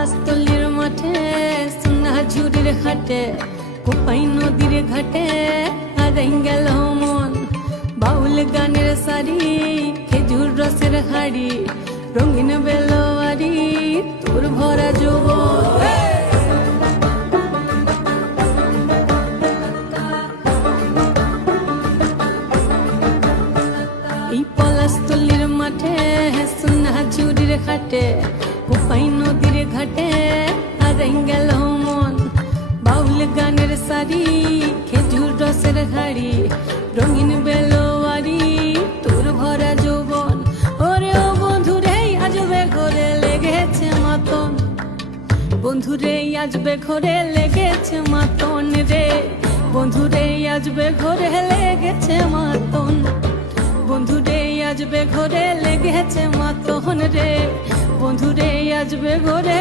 পলাশতলির মাঠে সোনা ঝুড়ির ঘাটে কোপাই নদীর ঘাটে হারাই গেল মন বাউল গানের সারি খেজুর রসের হাড়ি রঙিন বেলোয়ারি তোর ভরা যৌবন এই পলাশতলির মাঠে সোনা ঝুড়ির ঘাটে কোপাই নদীর ঘাটে হারাই গেল মন বাউল গানের সারি খেজুর রসের হাড়ি রঙিন বেলোয়ারি তোর ভরা যৌবন ওরে ও বন্ধুরে আজবে ঘরে লেগেছে মাতন বন্ধুরে আজবে ঘরে লেগেছে মাতন রে বন্ধুরে আজবে ঘরে লেগেছে মাতন বন্ধুরে আজবে ঘরে লেগেছে মাতন রে বন্ধুরে আজবে ঘরে